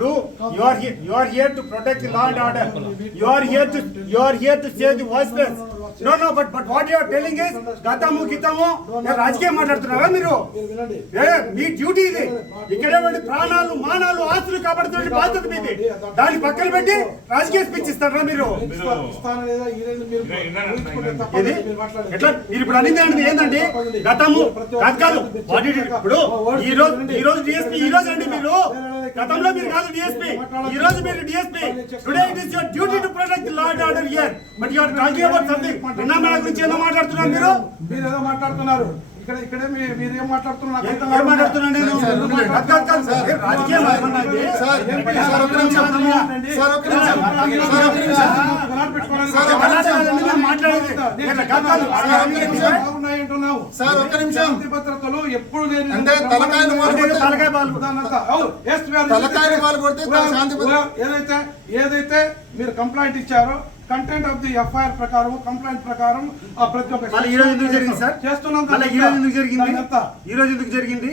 You are here to protect the law and order. You are here to save the voiceless. No, but what you are telling is గతము గితము రాజకీయం మాట్లాడుతున్నారా మీరు? మీ duty ఇది. ఇక్కడ ప్రాణాలు మానాలు ఆస్తులు కాపాడుతున్న బాధ్యత మీది. దాన్ని పక్కన పెట్టి రాజకీయ స్పీచ్ ఇస్తారా మీరు? ఇది ఎట్లా మీరు ఇప్పుడు అనేది ఏంటండి? గతము కాదు ఇప్పుడు ఈ రోజు డిఎస్పీ ఈ రోజు అండి మీరు గతంలో మీరు కాదు డిఎస్పీ ఈ రోజు మీరు DSP. Today it is your duty to protect the law and order here but you are talking about something. నిన్న మన గురించి ఏదో మాట్లాడుతున్నారు మీరు ఏదో మాట్లాడుతున్నారు. ఇక్కడే మీరు ఏం మాట్లాడుతున్నారు? శాంతి భద్రతలు ఎప్పుడు ఏదైతే మీరు కంప్లైంట్ ఇచ్చారో కంటెంట్ ఆఫ్ ది ఎఫ్ఐఆర్ ప్రకారం కంప్లైంట్ ప్రకారం ప్రతి ఒక్క చేస్తున్నాం. ఈ రోజు ఎందుకు జరిగింది?